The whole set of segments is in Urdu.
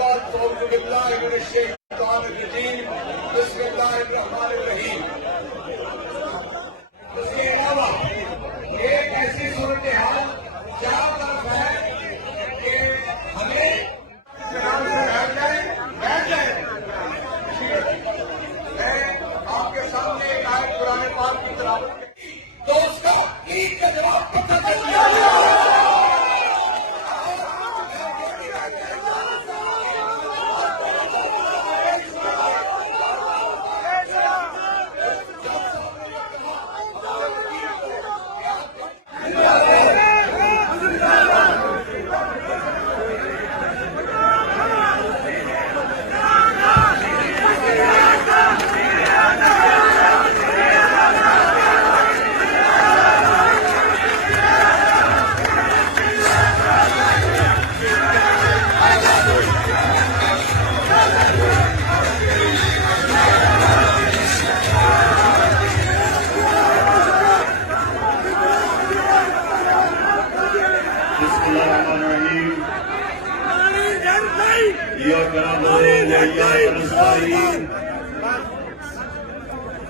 أعوذ بالله من الشيطان الرجيم بسم الله الرحمن الرحیم. اس کے علاوہ ایک ایسی صورتحال چار طرف ہے کہ ہمیں بیٹھ جائیں. میں آپ کے سامنے ایک آیت قرآن پاک کی تلاوت کی تو اس کا عید کا جواب پتہ کر دیا گیا.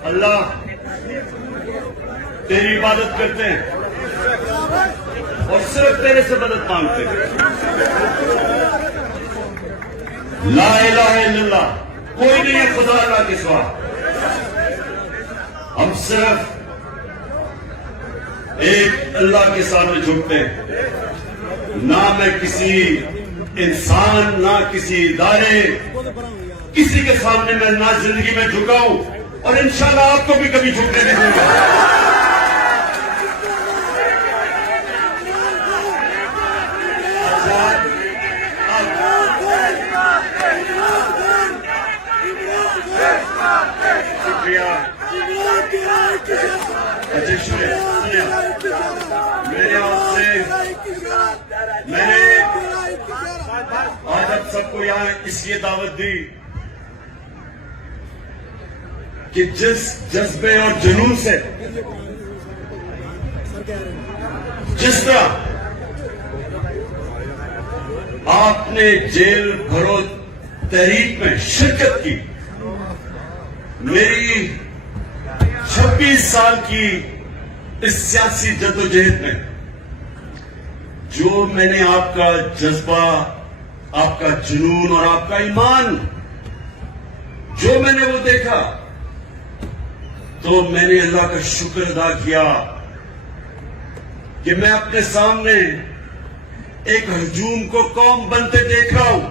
اللہ تیری عبادت کرتے ہیں اور صرف تیرے سے مدد مانگتے ہیں. لا الہ الا اللہ کوئی نہیں ہے خدا اللہ کے سوا. ہم صرف ایک اللہ کے سامنے جھکتے ہیں. نہ میں کسی انسان نہ کسی ادارے کسی کے سامنے میں نہ زندگی میں جھکاؤں اور انشاءاللہ آپ کو بھی کبھی جھکنے نہیں دوں گا. شکریہ. میرے آپ سے میں نے آج اب سب کو یہاں اس لیے دعوت دی کہ جس جذبے اور جنون سے جس طرح آپ نے جیل بھرو تحریک میں شرکت کی، میری 26 سال کی اس سیاسی جدوجہد میں جو میں نے آپ کا جذبہ، آپ کا جنون اور آپ کا ایمان جو میں نے وہ دیکھا تو میں نے اللہ کا شکر ادا کیا کہ میں اپنے سامنے ایک ہجوم کو قوم بنتے دیکھ رہا ہوں.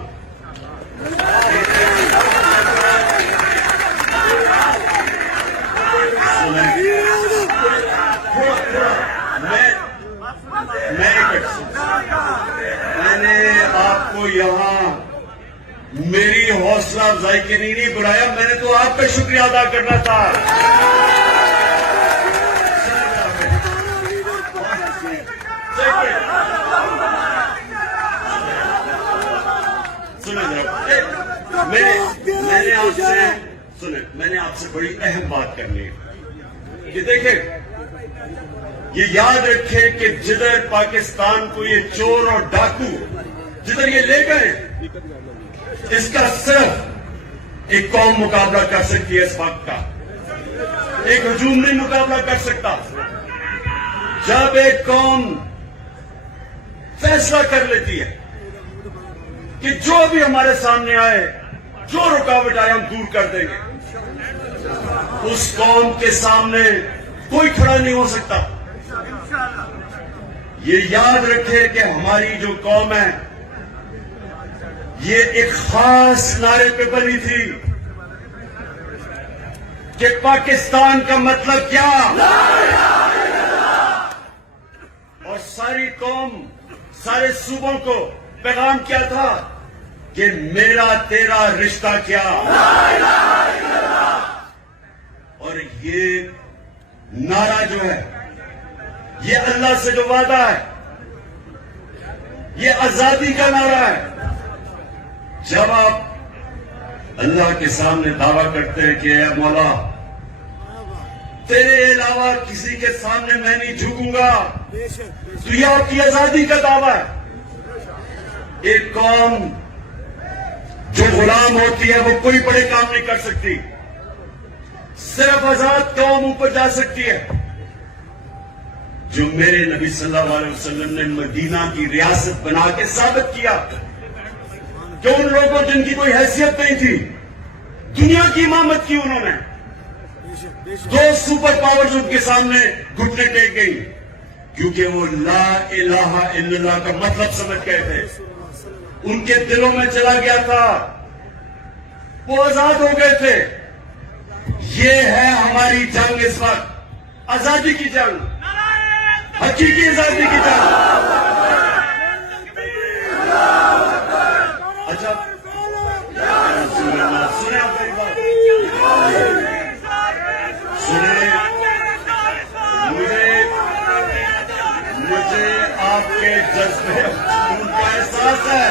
میں نے آپ کو یہاں میری حوصلہ افزائی کے لیے نہیں بلایا، میں نے تو آپ کا شکریہ ادا کرنا تھا. میں نے آپ سے بڑی اہم بات کرنی ہے. یہ دیکھیں، یہ یاد رکھیں کہ جدھر پاکستان کو یہ چور اور ڈاکو جدھر یہ لے گئے، اس کا صرف ایک قوم مقابلہ کر سکتی ہے. اس وقت کا ایک ہجوم نہیں مقابلہ کر سکتا. جب ایک قوم فیصلہ کر لیتی ہے کہ جو بھی ہمارے سامنے آئے، جو رکاوٹ آئے، ہم دور کر دیں گے، اس قوم کے سامنے کوئی کھڑا نہیں ہو سکتا. یہ یاد رکھے کہ ہماری جو قوم ہے یہ ایک خاص نعرے پہ بنی تھی کہ پاکستان کا مطلب کیا، اور ساری قوم، سارے صوبوں کو پیغام کیا تھا کہ میرا تیرا رشتہ کیا. اور یہ نعرہ جو ہے، یہ اللہ سے جو وعدہ ہے، یہ آزادی کا نعرہ ہے. جب آپ اللہ کے سامنے دعویٰ کرتے ہیں کہ اے مولا تیرے علاوہ کسی کے سامنے میں نہیں جھکوں گا، تو یہ آپ کی آزادی کا دعویٰ ہے. ایک قوم غلام ہوتی ہے وہ کوئی بڑے کام نہیں کر سکتی. صرف آزاد قوم اوپر جا سکتی ہے. جو میرے نبی صلی اللہ علیہ وسلم نے مدینہ کی ریاست بنا کے ثابت کیا کہ ان لوگوں جن کی کوئی حیثیت نہیں تھی دنیا کی امامت کی انہوں نے. 2 سپر پاورز ان کے سامنے گھٹنے ٹیک گئی کیونکہ وہ لا الہ الا اللہ کا مطلب سمجھ گئے تھے. ان کے دلوں میں چلا گیا تھا, وہ آزاد ہو گئے تھے. یہ ہے ہماری جنگ اس وقت, آزادی کی جنگ, حقیقی آزادی کی جنگ. اچھا سنیں آپ میری بات, سنیں. مجھے آپ کے جذبے کا احساس ہے,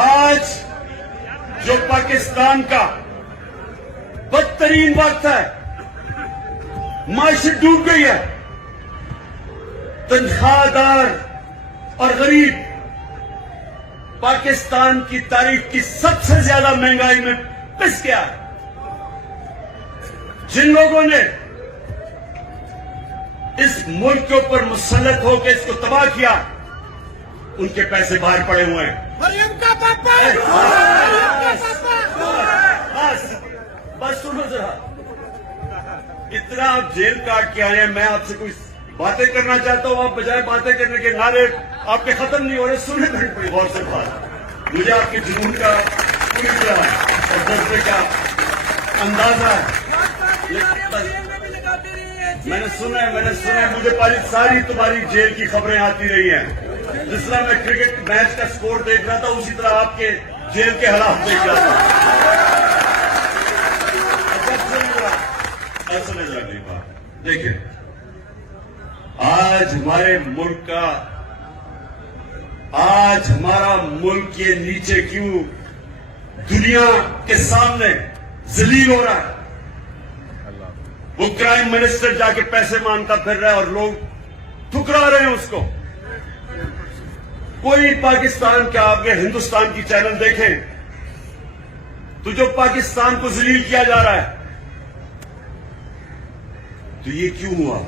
آج جو پاکستان کا بدترین وقت ہے, معیشت ڈوب گئی ہے, تنخواہ دار اور غریب پاکستان کی تاریخ کی سب سے زیادہ مہنگائی میں پس گیا. جن لوگوں نے اس ملک کے اوپر مسلط ہو کے اس کو تباہ کیا ان کے پیسے باہر پڑے ہوئے ہیں. بس سنو ذرا, اتنا آپ جیل کاٹ کے آئے ہیں, میں آپ سے کوئی باتیں کرنا چاہتا ہوں, آپ بجائے باتیں کرنے کے نعرے آپ کے ختم نہیں ہو رہے. سنیں میری کوئی غور سے بات, مجھے آپ کے جنون کا پوری طرح اور جذبے کا اندازہ ہے. میں نے سنا ہے مجھے ساری تمہاری جیل کی خبریں آتی رہی ہیں. جس طرح میں کرکٹ میچ کا سکور دیکھ رہا تھا اسی طرح آپ کے جیل کے حالات دیکھ رہا تھا. سنیں ذرا میری بات, دیکھیں آج ہمارا ملک یہ نیچے کیوں دنیا کے سامنے ذلیل ہو رہا ہے. وہ کرائم منسٹر جا کے پیسے مانگتا پھر رہا ہے اور لوگ ٹھکرا رہے ہیں اس کو. کوئی پاکستان کا آپ کے ہندوستان کی چینل دیکھیں تو جو پاکستان کو ذلیل کیا جا رہا ہے تو یہ کیوں ہوا؟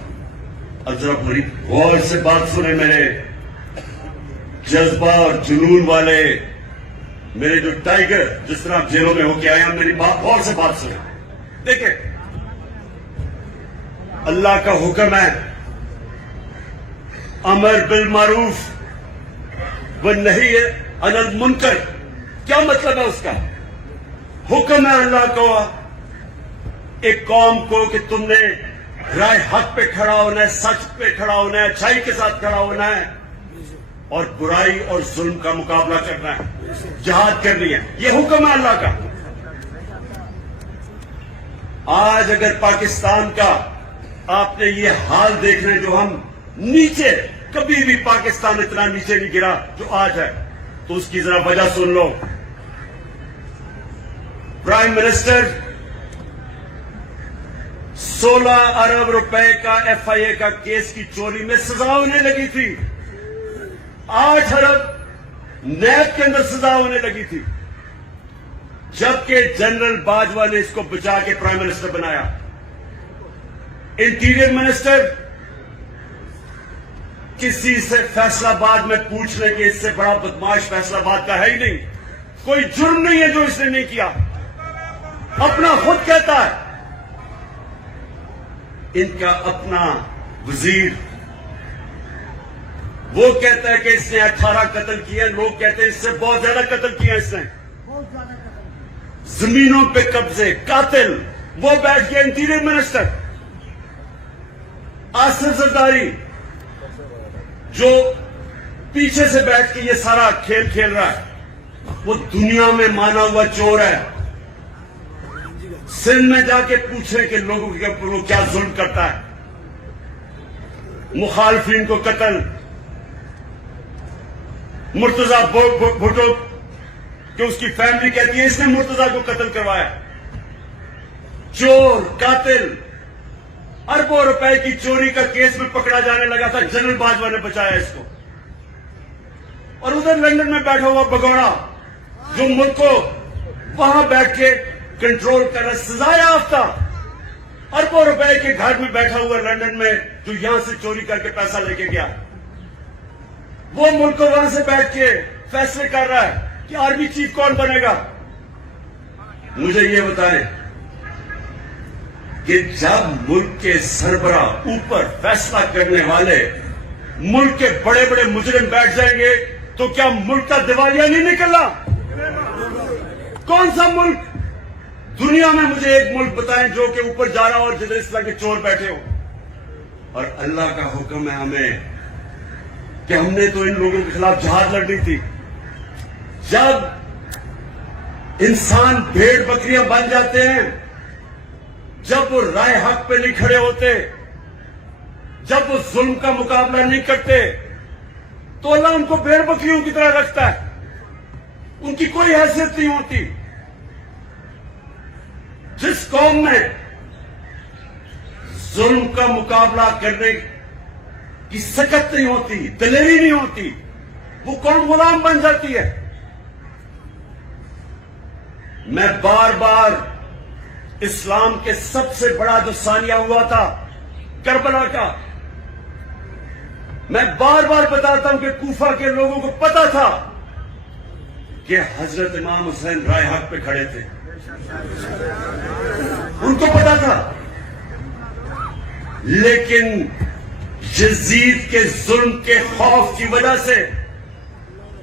اب ذرا بڑی غور سے بات سنیں. میرے جذبہ اور جنون والے میرے جو ٹائیگر جس طرح آپ جیلوں میں ہو کے آئے ہیں, میری بات غور سے بات سنیں. دیکھیں اللہ کا حکم ہے امر بالمعروف والنہی عن المنکر. کیا مطلب ہے اس کا؟ حکم ہے اللہ کو ایک قوم کو کہ تم نے رائے حق پہ کھڑا ہونا ہے, سچ پہ کھڑا ہونا ہے, اچھائی کے ساتھ کھڑا ہونا ہے اور برائی اور ظلم کا مقابلہ کرنا ہے, جہاد کرنی ہے. یہ حکم ہے اللہ کا. آج اگر پاکستان کا آپ نے یہ حال دیکھنا جو ہم نیچے, کبھی بھی پاکستان اتنا نیچے نہیں گرا جو آج ہے, تو اس کی ذرا وجہ سن لو. پرائم منسٹر 16 ارب روپے کا FIA کا کیس کی چوری میں سزا ہونے لگی تھی. 8 ارب نیب کے اندر سزا ہونے لگی تھی, جبکہ جنرل باجوہ نے اس کو بچا کے پرائم منسٹر بنایا. انٹیریئر منسٹر کسی سے فیصلہ آباد میں پوچھ لے کہ اس سے بڑا بدماش فیصلہ آباد کا ہے ہی نہیں. کوئی جرم نہیں ہے جو اس نے نہیں کیا, اپنا خود کہتا ہے. ان کا اپنا وزیر وہ کہتا ہے کہ اس نے 18 قتل کیے, لوگ کہتے ہیں اس سے بہت زیادہ قتل کیا اس نے. زمینوں پہ قبضے, قاتل, وہ بیٹھ گیا انٹیریئر منسٹر. آصف زرداری جو پیچھے سے بیٹھ کے یہ سارا کھیل کھیل رہا ہے, وہ دنیا میں مانا ہوا چور ہے. سندھ میں جا کے پوچھیں کہ لوگوں کے اوپر وہ کیا ظلم کرتا ہے. مخالفین کو قتل, مرتضی بھٹو کہ اس کی فیملی کہتی ہے اس نے مرتضی کو قتل کروایا. چور, قاتل, اربوں روپے کی چوری کا کیس میں پکڑا جانے لگا تھا, جنرل باجوہ نے بچایا اس کو. اور ادھر لندن میں بیٹھا ہوا بگوڑا جو ملک کو وہاں بیٹھ کے کنٹرول کر رہا, سزا یافتہ, اربوں روپے کے گھر میں بیٹھا ہوا لندن میں, جو یہاں سے چوری کر کے پیسہ لے کے گیا. وہ ملک کو وہاں سے بیٹھ کے فیصلے کر رہا ہے کہ آرمی چیف کون بنے گا. مجھے یہ بتائیں کہ جب ملک کے سربراہ اوپر فیصلہ کرنے والے ملک کے بڑے بڑے مجرم بیٹھ جائیں گے تو کیا ملک کا دیوالیہ نہیں نکلنا؟ کون سا ملک دنیا میں مجھے ایک ملک بتائیں جو کہ اوپر جا رہا اور جدھر اس طرح کے چور بیٹھے ہو. اور اللہ کا حکم ہے ہمیں کہ ہم نے تو ان لوگوں کے خلاف جہاد لڑنی تھی. جب انسان بھیڑ بکریاں بن جاتے ہیں, جب وہ رائے حق پہ نہیں کھڑے ہوتے, جب وہ ظلم کا مقابلہ نہیں کرتے, تو اللہ ان کو بھیڑ بکریوں کی طرح رکھتا ہے. ان کی کوئی حیثیت نہیں ہوتی. جس قوم میں ظلم کا مقابلہ کرنے کی سکت نہیں ہوتی, دلیری نہیں ہوتی, وہ قوم غلام بن جاتی ہے. میں بار بار اسلام کے سب سے بڑا جو ثانیہ ہوا تھا کربلا کا, میں بار بار بتاتا ہوں کہ کوفہ کے لوگوں کو پتا تھا کہ حضرت امام حسین رائے حق پہ کھڑے تھے. ان کو پتا تھا, لیکن یزید کے ظلم کے خوف کی وجہ سے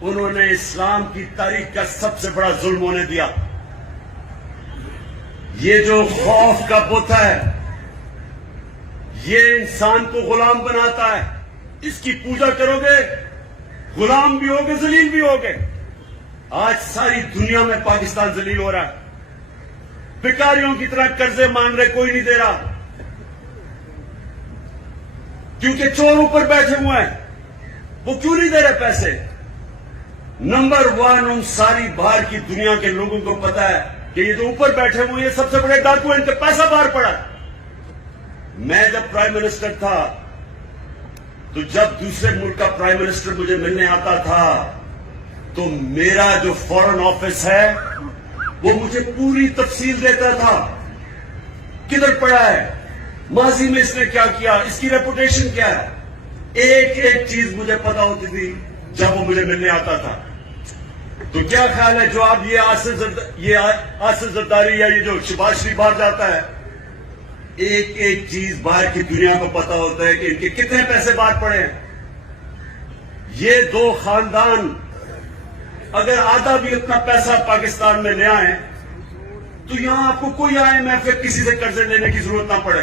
انہوں نے اسلام کی تاریخ کا سب سے بڑا ظلم ہونے دیا. یہ جو خوف کا بت ہے, یہ انسان کو غلام بناتا ہے. اس کی پوجا کرو گے غلام بھی ہوگے, ذلیل بھی ہوگے. آج ساری دنیا میں پاکستان ذلیل ہو رہا ہے. بھکاریوں کی طرح قرضے مانگ رہے, کوئی نہیں دے رہا, کیونکہ چور اوپر بیٹھے ہوئے ہیں. وہ کیوں نہیں دے رہے پیسے؟ نمبر 1 ان ساری باہر کی دنیا کے لوگوں کو پتا ہے کہ یہ جو اوپر بیٹھے ہوئے یہ سب سے بڑے ڈاکو ہیں, ان کا پیسہ باہر پڑا. میں جب پرائم منسٹر تھا تو جب دوسرے ملک کا پرائم منسٹر مجھے ملنے آتا تھا تو میرا جو فورن آفس ہے وہ مجھے پوری تفصیل دیتا تھا, کدھر پڑا ہے, ماضی میں اس نے کیا کیا, اس کی ریپوٹیشن کیا ہے. ایک ایک چیز مجھے پتا ہوتی تھی جب وہ مجھے ملنے آتا تھا. تو کیا خیال ہے جو آپ یہ آصف زرداری یا یہ جو شہباز شریف باہر جاتا ہے, ایک ایک چیز باہر کی دنیا کو پتا ہوتا ہے کہ ان کے کتنے پیسے باہر پڑے ہیں. یہ 2 خاندان اگر آدھا بھی اتنا پیسہ پاکستان میں لے آئیں تو یہاں آپ کو کوئی آئے میں پھر کسی سے قرضے لینے کی ضرورت نہ پڑے.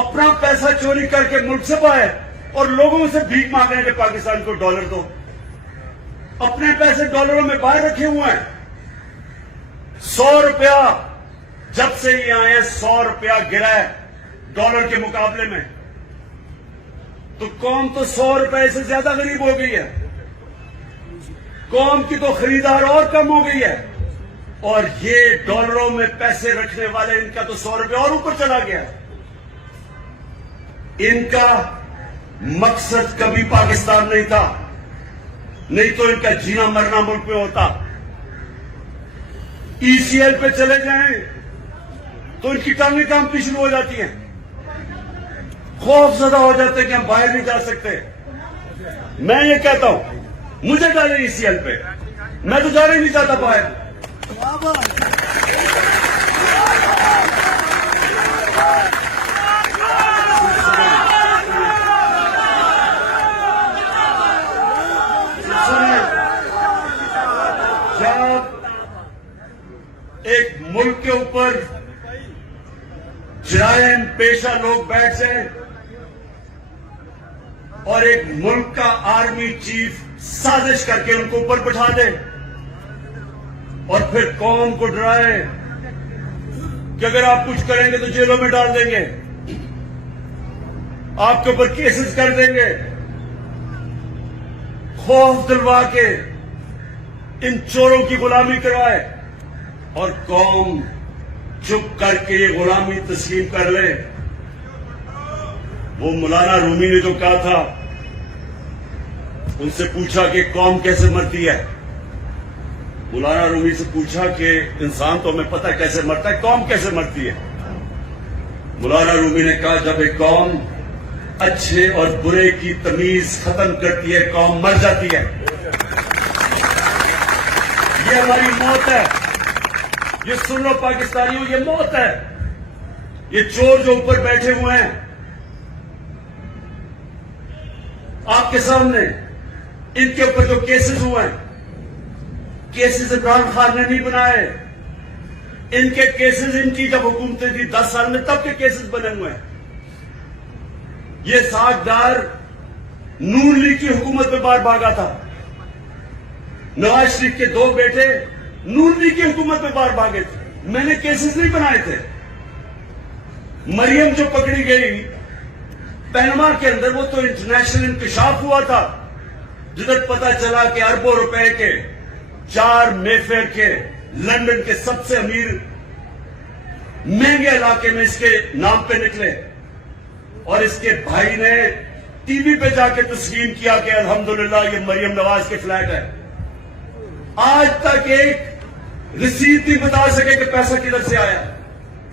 اپنا پیسہ چوری کر کے ملک سے باہر اور لوگوں سے بھیک مانگ رہے ہیں کہ پاکستان کو ڈالر دو. اپنے پیسے ڈالروں میں باہر رکھے ہوئے ہیں. 100 روپیہ جب سے یہ آئے 100 روپیہ گرا ہے ڈالر کے مقابلے میں, تو قوم تو 100 روپے سے زیادہ غریب ہو گئی ہے. قوم کی تو خریدار اور کم ہو گئی ہے, اور یہ ڈالروں میں پیسے رکھنے والے ان کا تو 100 روپے اور اوپر چلا گیا. ان کا مقصد کبھی پاکستان نہیں تھا, نہیں تو ان کا جینا مرنا ملک میں ہوتا. ECL پہ چلے جائیں تو ان کی ٹانگیں کانپنی شروع ہو جاتی ہیں, خوف زدہ ہو جاتے ہیں کہ ہم باہر نہیں جا سکتے. میں یہ کہتا ہوں مجھے ڈالیں ECL پہ, میں تو جانا ہی نہیں چاہتا باہر. جب ایک ملک کے اوپر جرائم پیشہ لوگ بیٹھ جائیں اور ایک ملک کا آرمی چیف سازش کر کے ان کو اوپر بٹھا دے اور پھر قوم کو ڈرائے کہ اگر آپ کچھ کریں گے تو جیلوں میں ڈال دیں گے, آپ کے اوپر کیسز کر دیں گے, خوف دلوا کے ان چوروں کی غلامی کروائے اور قوم چپ کر کے یہ غلامی تسلیم کر لے. وہ مولانا رومی نے جو کہا تھا, ان سے پوچھا کہ قوم کیسے مرتی ہے. مولانا رومی سے پوچھا کہ انسان تو ہمیں پتہ کیسے مرتا ہے, قوم کیسے مرتی ہے. مولانا رومی نے کہا جب ایک قوم اچھے اور برے کی تمیز ختم کرتی ہے قوم مر جاتی ہے. یہ ہماری موت ہے, یہ سن لو پاکستانیوں, یہ موت ہے. یہ چور جو اوپر بیٹھے ہوئے ہیں آپ کے سامنے, ان کے اوپر جو کیسز ہوئے ہیں, کیسز عمران خان نے نہیں بنائے. ان کے کیسز ان کی جب حکومتیں تھی 10 سال میں تب کے کیسز بنے ہوئے ہیں. یہ ساکھدار نون لیگ کی حکومت میں باہر بھاگا تھا. نواز شریف کے 2 بیٹے نون لیگ کی حکومت میں باہر بھاگے تھے. میں نے کیسز نہیں بنائے تھے. مریم جو پکڑی گئی پینما کے اندر, وہ تو انٹرنیشنل انکشاف ہوا تھا جدھر پتا چلا کہ اربوں روپے کے 4 مے فیئر کے لندن کے سب سے امیر مہنگے علاقے میں اس کے نام پہ نکلے, اور اس کے بھائی نے ٹی وی پہ جا کے تسلیم کیا کہ الحمدللہ یہ مریم نواز کے فلیٹ ہے. آج تک ایک رسید نہیں بتا سکے کہ پیسہ کدھر سے آیا,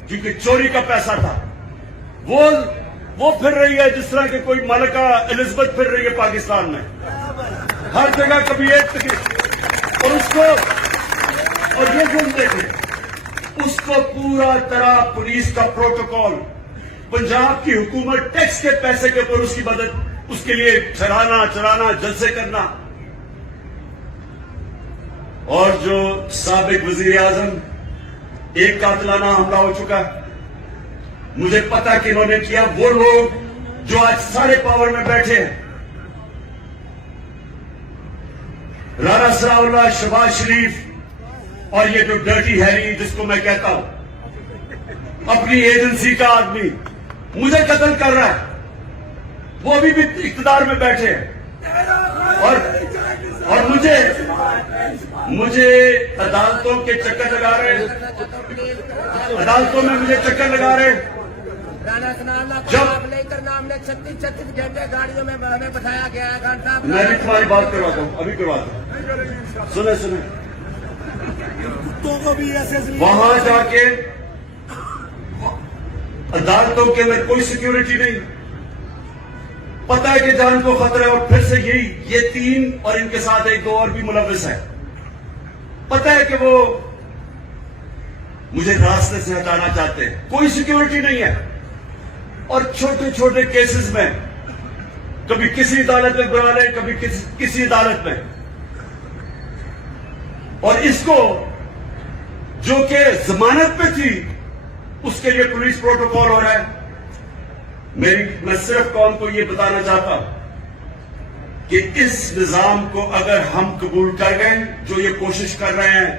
کیونکہ چوری کا پیسہ تھا. وہ پھر رہی ہے جس طرح کہ کوئی ملکہ الزبتھ پھر رہی ہے پاکستان میں, ہر جگہ کبھی ایک تکلیف. اور اس کو, اور یہ سنتے تھے, اس کو پورا طرح پولیس کا پروٹوکول, پنجاب کی حکومت ٹیکس کے پیسے کے اوپر اس کی مدد, اس کے لیے چرانا جلسے کرنا. اور جو سابق وزیر اعظم, ایک قاتلانہ حملہ ہو چکا, مجھے پتا کہ انہوں نے کیا. وہ لوگ جو آج سارے پاور میں بیٹھے ہیں, رانا ثناء اللہ, شہباز شریف, اور یہ جو ڈرٹی ہیری جس کو میں کہتا ہوں, اپنی ایجنسی کا آدمی مجھے قتل کر رہا ہے. وہ ابھی بھی اقتدار میں بیٹھے ہیں, اور مجھے عدالتوں کے چکر لگا رہے ہیں, عدالتوں میں مجھے چکر لگا رہے ہیں. جب لے کر نام نے 36 گھنٹے گاڑیوں میں ہمیں بٹھایا گیا ہے. گھنٹہ میں بھی تمہاری بات کرواتا ہوں, ابھی کرواتا ہوں, سنیں. وہاں جا کے عدالتوں کے اندر کوئی سیکیورٹی نہیں, پتا ہے کہ جان کو خطرہ ہے. اور پھر سے یہ 3 اور ان کے ساتھ 1-2 اور بھی ملوث ہے. پتا ہے کہ وہ مجھے راستے سے ہٹانا چاہتے ہیں, کوئی سیکیورٹی نہیں ہے. اور چھوٹے چھوٹے کیسز میں کبھی کسی عدالت میں بلا لیں, کبھی کسی عدالت میں. اور اس کو جو کہ ضمانت پہ تھی اس کے لیے پولیس پروٹوکول ہو رہا ہے. میں صرف قوم کو یہ بتانا چاہتا ہوں کہ اس نظام کو اگر ہم قبول کر گئے, جو یہ کوشش کر رہے ہیں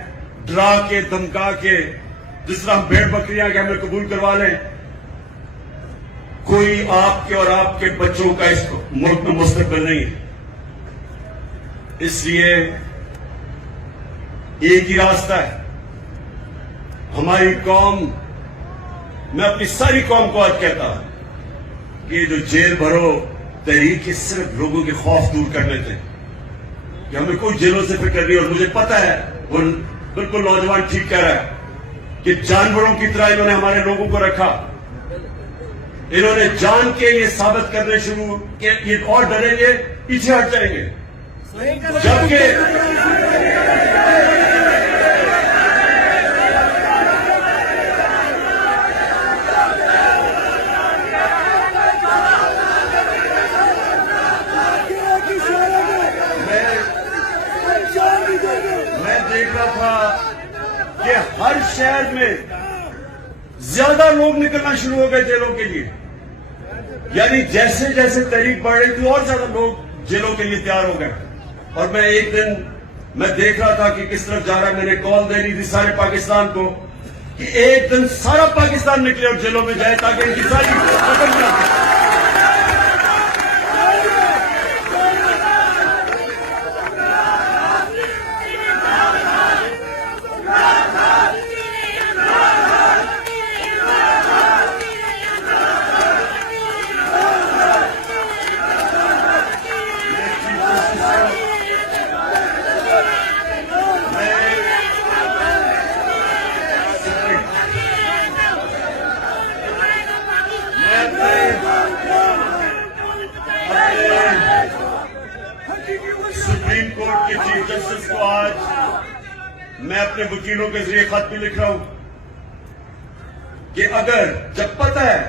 ڈرا کے دھمکا کے, جس طرح ہم بھیڑ بکریاں کہ ہمیں قبول کروا لیں, کوئی آپ کے اور آپ کے بچوں کا اس ملک میں مستقبل نہیں ہے. اس لیے ایک ہی راستہ ہے. ہماری قوم, میں اپنی ساری قوم کو آج کہتا ہوں کہ یہ جو جیل بھرو تحریک کے صرف لوگوں کے خوف دور کرنے تھے, کہ ہمیں کوئی جیلوں سے فکر نہیں. اور مجھے پتا ہے وہ بالکل نوجوان ٹھیک کہہ رہا ہے کہ جانوروں کی طرح انہوں نے ہمارے لوگوں کو رکھا. انہوں نے جان کے یہ ثابت کرنے شروع کہ یہ اور ڈریں گے, پیچھے ہٹ جائیں گے. جبکہ میں دیکھ رہا تھا کہ ہر شہر میں زیادہ لوگ نکلنا شروع ہو گئے جیلوں کے لیے. یعنی جیسے جیسے تحریک بڑھ رہی تھی اور زیادہ لوگ جیلوں کے لیے تیار ہو گئے. اور میں ایک دن میں دیکھ رہا تھا کہ کس طرف جا رہا ہے. میں نے کال دے دی تھی سارے پاکستان کو کہ ایک دن سارا پاکستان نکلے اور جیلوں میں جائے تاکہ ان کی ساری ختم کر دیں. سپریم کورٹ کے چیف جسٹس کو آج میں اپنے وکیلوں کے ذریعے خط بھی لکھ رہا ہوں کہ اگر جب پتہ ہے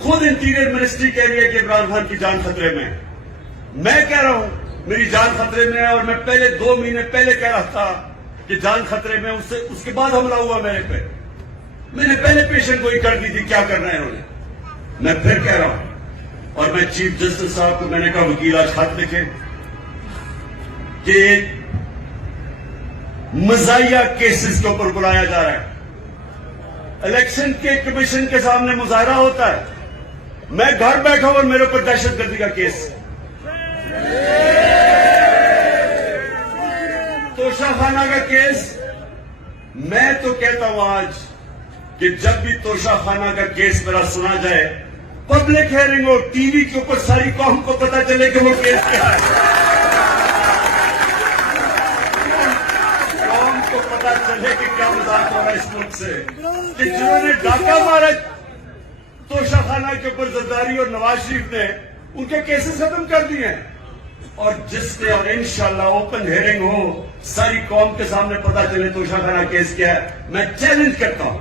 خود انٹیریئر منسٹری کہہ رہی ہے کہ عمران خان کی جان خطرے میں، میں کہہ رہا ہوں میری جان خطرے میں ہے، اور میں پہلے 2 مہینے پہلے کہہ رہا تھا کہ جان خطرے میں، اس کے بعد حملہ ہوا میرے پہ. میں نے پہلے پیشن گوئی کر دی تھی کیا کرنا ہے انہوں نے. میں پھر کہہ رہا ہوں، اور میں چیف جسٹس صاحب کو میں نے کہا وکیل آج خط لکھے کہ مزاحیہ کیسز کے اوپر بلایا جا رہا ہے. الیکشن کے کمیشن کے سامنے مظاہرہ ہوتا ہے، میں گھر بیٹھا ہوں اور میرے اوپر دہشت گردی کا کیس. توشہ خانہ کا کیس، میں تو کہتا ہوں آج کہ جب بھی توشہ خانہ کا کیس میرا سنا جائے، پبلک ہیئرنگ ہو، ٹی وی کے اوپر ساری قوم کو پتا چلے کہ وہ کیس کیا ہے، قوم کو پتا چلے کہ کیا مذاق ہو رہا ہے اس ملک سے، کہ جنہوں نے ڈاکہ مارا توشہ خانہ کے اوپر زرداری اور نواز شریف نے ان کے کیسز ختم کر دیے ہیں. اور جس نے، اور انشاءاللہ اوپن ہیئرنگ ہو، ساری قوم کے سامنے پتا چلے توشہ خانہ کیس کیا ہے. میں چیلنج کرتا ہوں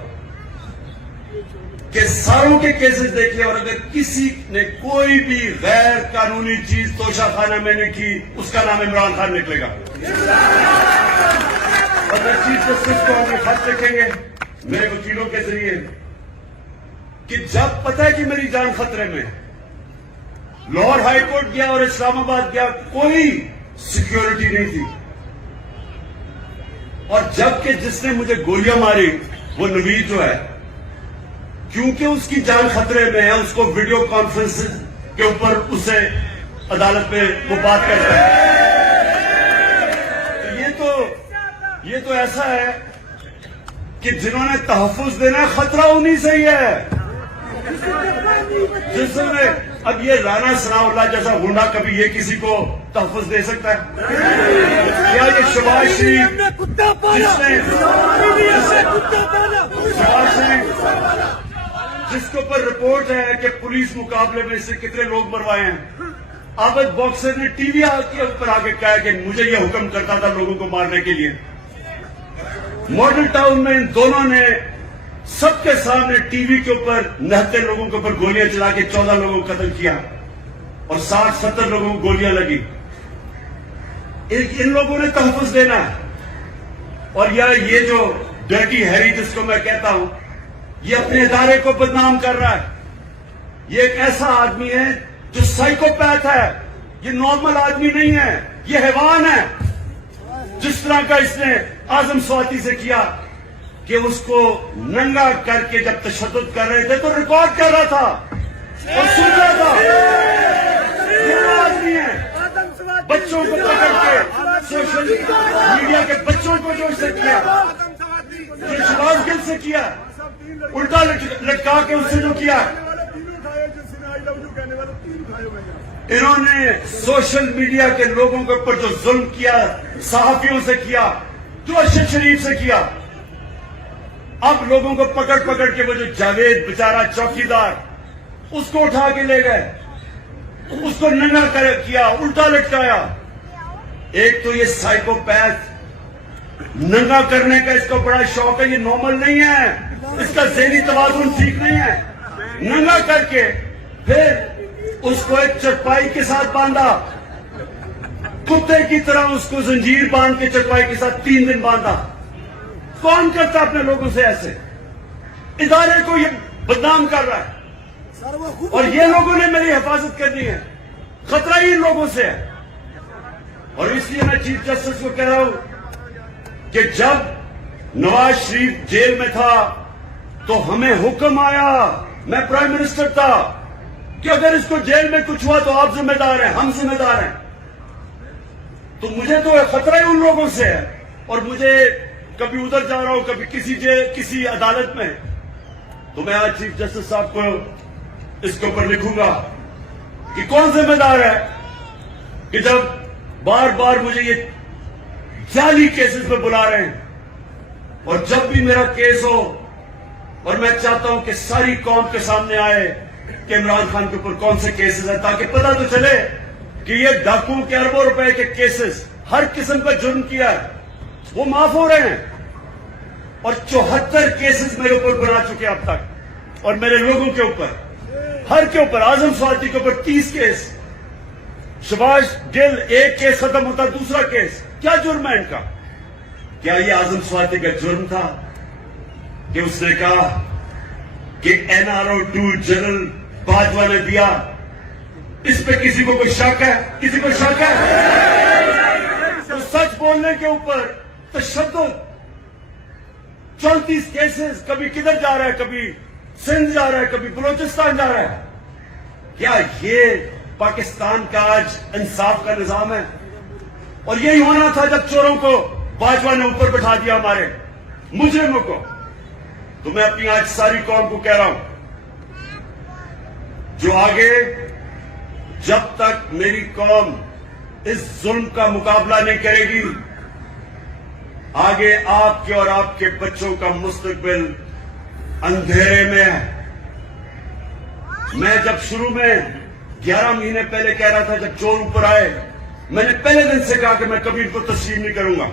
کہ ساروں کے کیسز دیکھیں، اور اگر کسی نے کوئی بھی غیر قانونی چیز توشہ خانہ میں نے کی، اس کا نام عمران خان نکلے گا. اور میں چیف جسٹس کو ہمیں خط لکھیں گے میرے وکیلوں کے ذریعے کہ جب پتہ ہے کہ میری جان خطرے میں، لاہور ہائی کورٹ گیا اور اسلام آباد گیا، کوئی سیکیورٹی نہیں تھی، اور جبکہ جس نے مجھے گولیاں ماری وہ نوید جو ہے، کیونکہ اس کی جان خطرے میں ہے، اس کو ویڈیو کانفرنس کے اوپر اسے عدالت میں وہ بات کرتا ہے. یہ تو ایسا ہے کہ جنہوں نے تحفظ دینا خطرہ انہی سے ہی ہے. جس میں اب یہ رانا ثناء اللہ جیسا گنڈا کبھی یہ کسی کو تحفظ دے سکتا ہے؟ کیا یہ شہباز شریف جس کے اوپر رپورٹ ہے کہ پولیس مقابلے میں سے کتنے لوگ مروائے ہیں، عابد باکسر نے ٹی وی کے اوپر آگے کہا کہ مجھے یہ حکم کرتا تھا لوگوں کو مارنے کے لیے. ماڈل ٹاؤن میں ان دونوں نے سب کے سامنے ٹی وی کے اوپر 69 لوگوں کے اوپر گولیاں چلا کے 14 لوگوں کو قتل کیا، اور 60-70 لوگوں کو گولیاں لگی. ان لوگوں نے تحفظ دینا ہے. اور یہ جو ڈرٹی ہیری جس کو میں کہتا ہوں، یہ اپنے ادارے کو بدنام کر رہا ہے. یہ ایک ایسا آدمی ہے جو سائیکوپیتھ ہے، یہ نارمل آدمی نہیں ہے، یہ حیوان ہے. جس طرح کا اس نے اعظم سواتی سے کیا کہ اس کو ننگا کر کے جب تشدد کر رہے تھے تو ریکارڈ کر رہا تھا اور سن رہا تھا. یہ آدمی ہے، بچوں کو پکڑ کے سوشل میڈیا کے بچوں کو جو اس سے کیا، یہ شہباز گل سے کیا، الٹا لٹکا کے اس سے جو کیا. انہوں نے سوشل میڈیا کے لوگوں کے اوپر جو ظلم کیا، صحافیوں سے کیا، جو ارشد شریف سے کیا، اب لوگوں کو پکڑ پکڑ کے وہ جو جاوید بیچارہ چوکیدار، اس کو اٹھا کے لے گئے، اس کو ننگا کیا، الٹا لٹکایا. ایک تو یہ سائیکوپیتھ ننگا کرنے کا اس کو بڑا شوق ہے، یہ نارمل نہیں ہے، اس کا ذہنی توازن ٹھیک نہیں ہے. ننگا کر کے پھر اس کو ایک چرپائی کے ساتھ باندھا، کتے کی طرح اس کو زنجیر باندھ کے چرپائی کے ساتھ 3 دن باندھا. کون کرتا اپنے لوگوں سے ایسے؟ ادارے کو یہ بدنام کر رہا ہے، اور یہ لوگوں نے میری حفاظت کرنی ہے. خطرہ ہی ان لوگوں سے ہے. اور اس لیے میں چیف جسٹس کو کہہ رہا ہوں کہ جب نواز شریف جیل میں تھا تو ہمیں حکم آیا، میں پرائم منسٹر تھا، کہ اگر اس کو جیل میں کچھ ہوا تو آپ ذمہ دار ہیں، ہم ذمہ دار ہیں. تو مجھے تو خطرہ ہی ان لوگوں سے ہے، اور مجھے کبھی ادھر جا رہا ہوں، کبھی کسی عدالت میں. تو میں آج چیف جسٹس صاحب کو اس کے اوپر لکھوں گا کہ کون ذمہ دار ہے کہ جب بار بار مجھے یہ جعلی کیسز میں بلا رہے ہیں، اور جب بھی میرا کیس ہو، اور میں چاہتا ہوں کہ ساری قوم کے سامنے آئے کہ عمران خان کے اوپر کون سے کیسز ہیں، تاکہ پتہ تو چلے کہ یہ ڈاکوؤں کے اربوں روپے کے کیسز، ہر قسم کا جرم کیا ہے، وہ معاف ہو رہے ہیں. اور 74 کیسز میرے اوپر بنا چکے اب تک، اور میرے لوگوں کے اوپر، ہر کے اوپر، اعظم سوالتی کے اوپر 30 کیس، شباش گل ایک کیس ختم ہوتا دوسرا کیس. کیا جرم ہے ان کا؟ کیا یہ اعظم سوالتی کا جرم تھا کہ اس نے کہا کہ NRO2 جنرل باجوہ نے دیا؟ اس پہ کسی کو کوئی شک ہے؟ کسی کو شک ہے؟ تو سچ بولنے کے اوپر تشدد، 34 کیسز، کبھی کدھر جا رہا ہے، کبھی سندھ جا رہا ہے، کبھی بلوچستان جا رہا ہے. کیا یہ پاکستان کا آج انصاف کا نظام ہے؟ اور یہی ہونا تھا جب چوروں کو باجوہ نے اوپر بٹھا دیا، ہمارے مجرموں کو. تو میں اپنی آج ساری قوم کو کہہ رہا ہوں، جو آگے جب تک میری قوم اس ظلم کا مقابلہ نہیں کرے گی، آگے آپ کے اور آپ کے بچوں کا مستقبل اندھیرے میں ہے. میں جب شروع میں 11 مہینے پہلے کہہ رہا تھا، جب چور اوپر آئے، میں نے پہلے دن سے کہا کہ میں کبھی ان کو تسلیم نہیں کروں گا.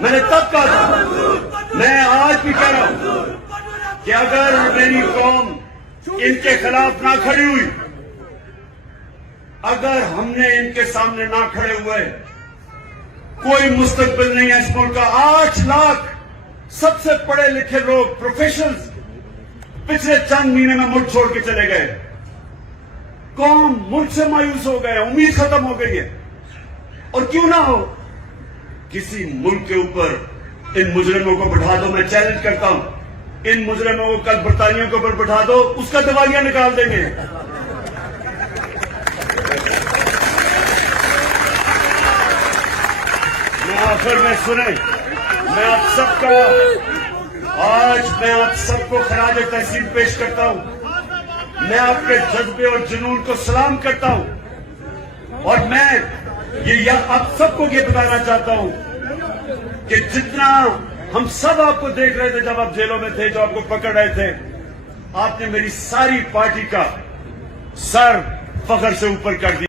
میں نے تب کہا تھا، میں آج بھی کہہ رہا ہوں کہ اگر میری قوم ان کے خلاف نہ کھڑی ہوئی، اگر ہم نے ان کے سامنے نہ کھڑے ہوئے، کوئی مستقبل نہیں ہے اس ملک کا. 8 لاکھ سب سے پڑھے لکھے لوگ، پروفیشنلز، پچھلے چند مہینے میں ملک چھوڑ کے چلے گئے. قوم ملک سے مایوس ہو گئے، امید ختم ہو گئی ہے. اور کیوں نہ ہو، کسی ملک کے اوپر ان مجرموں کو بٹھا دو. میں چیلنج کرتا ہوں، ان مجرموں کو کل برطانیہ کے اوپر بٹھا دو، اس کا دیوالیہ نکال دیں گے. آخر میں سنیں، میں آپ سب کا آج میں آپ سب کو خراج تحسین پیش کرتا ہوں. میں آپ کے جذبے اور جنون کو سلام کرتا ہوں، اور میں یہ آپ سب کو یہ بتانا چاہتا ہوں کہ جتنا ہم سب آپ کو دیکھ رہے تھے جب آپ جیلوں میں تھے، جو آپ کو پکڑ رہے تھے، آپ نے میری ساری پارٹی کا سر فخر سے اوپر کر دیا.